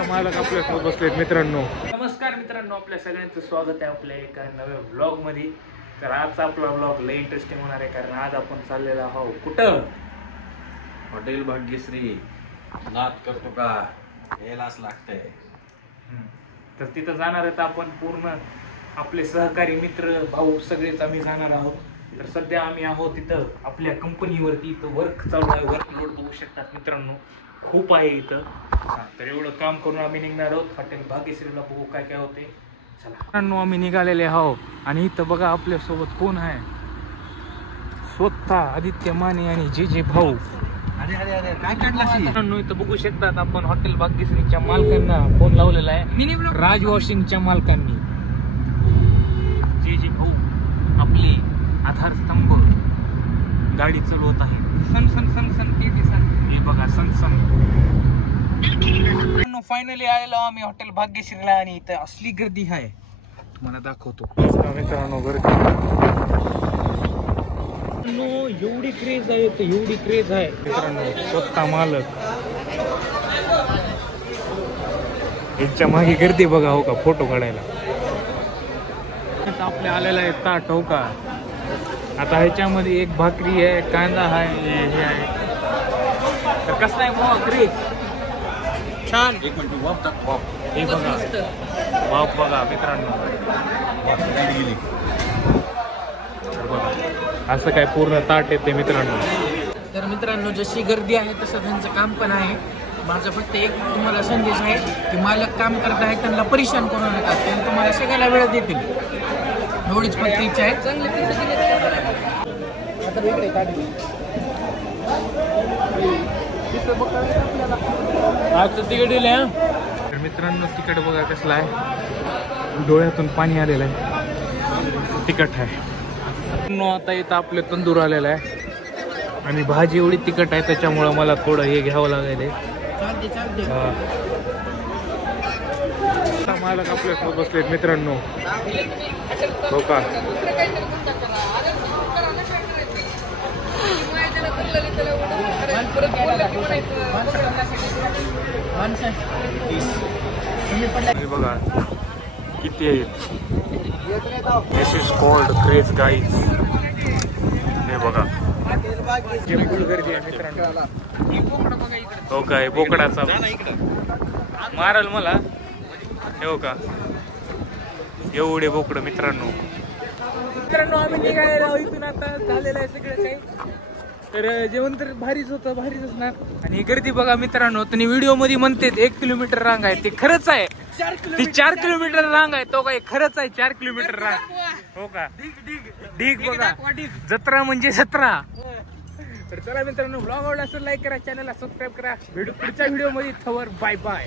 स्वतः मालक आपल्यासोबत बसलेत मित्रांनो. नमस्कार मित्रांनो, आपल्या सगळ्यांचं स्वागत आहे आपल्या एका नव्या व्लॉग मध्ये. तर आजचा आपला व्लॉग लय इंटरेस्टिंग होणार आहे, कारण आज आपण चाललेलो आहोत कुठं? हॉटेल भाग्यश्री. नाद करतो का यायलाच लागतंय. तर तिथं जाणार आहेत आपण, पूर्ण आपले सहकारी मित्र भाऊ सगळेच आम्ही जाणार आहोत. तर सध्या आम्ही आहोत तिथं आपल्या कंपनीवरती. इथं वर्क चालू आहे, वर्कलोड बघू शकतात मित्रांनो, खूप आहे इथं. तर एवढं काम करून आम्ही निघणार आहोत हॉटेल भाग्यश्रीला. बघू काय काय होते. चला मित्रांनो, आम्ही निघालेले आहोत आणि इथं बघा आपल्या सोबत कोण आहे. स्वतः आदित्य माने आणि जे भाऊ. अरे अरे अरे काय काढला मित्रांनो, इथं बघू शकतात आपण हॉटेल भाग्यश्रीच्या मालकांना फोन लावलेला आहे. राज वॉशिंगच्या मालकांनी. जे भाऊ आपले आधारस्तंभ गाडी चालवत आहे. सन सन सन सन हे बघा सन सन. फायनली आलेलो आम्ही हॉटेल भाग्यश्रीला आणि इथं असली गर्दी आहे, तुम्हाला दाखवतो. मित्रांनो गर्दी एवढी क्रेज आहे, तर एवढी क्रेज आहे मित्रांनो. स्वतः मालक यांच्या मागे गर्दी बघा हो का, फोटो काढायला. आपल्या आलेला आहे ताट हो का. आता ह्याच्यामध्ये एक भाकरी आहे, कांदा आहे, हे आहे. तर कसं आहे भाऊ क्रेज? छान. एक मिनिट वाप टाक वाप. हे बघा वाफ बघा मित्रांनो. गेली तर बघा असं काय पूर्ण ताट येते मित्रांनो. तर मित्रांनो, जशी गर्दी आहे तसं त्यांचं काम पण आहे. माझा फक्त एक तुम्हाला संदेश आहे की मालक काम करत आहेत, त्यांना परेशान करू नका, ते तुम्हाला सगळ्याला वेळ देतील. एवढीच फक्त इच्छा आहे. आता वेगळे काढली आजचं तिकीट दिलं. तर मित्रांनो तिकीट बघा कसलं आहे, डोळ्यातून पाणी आलेलं आहे. तिखट आहे. आता इथं आपले तंदूर आलेला आहे आणि भाजी एवढी तिखट आहे, त्याच्यामुळं मला थोडं हे घ्यावं लागेल. मालक आपल्यासोबत बसलेत मित्रांनो हो का. बघा किती आहेत. दिस इज कॉल्ड क्रेज गाईज. हे बघा फुल गर्दी आहे मित्रांनो. हो काय बोकडाचा मारल मला. हो का एवढे बोकड मित्रांनो. आम्ही निघालेलो इथून. आता झालेलं आहे सगळं काही. तर जेवण तर भारीच होतं, भारीच असणार. आणि गर्दी बघा मित्रांनो. त्यांनी व्हिडिओ मध्ये म्हणते 1 किलोमीटर रांग आहे, ते खरंच आहे. ती 4 किलोमीटर रांग आहे, तो काय खरंच आहे. 4 किलोमीटर रांग हो का. ढीग बघा, जत्रा म्हणजे जत्रा. तर चला मित्रांनो, ब्लॉग आवडला असेल लाईक करा, चॅनलला सबस्क्राईब करा. भेटू पुढच्या व्हिडिओ मध्ये. Bye bye.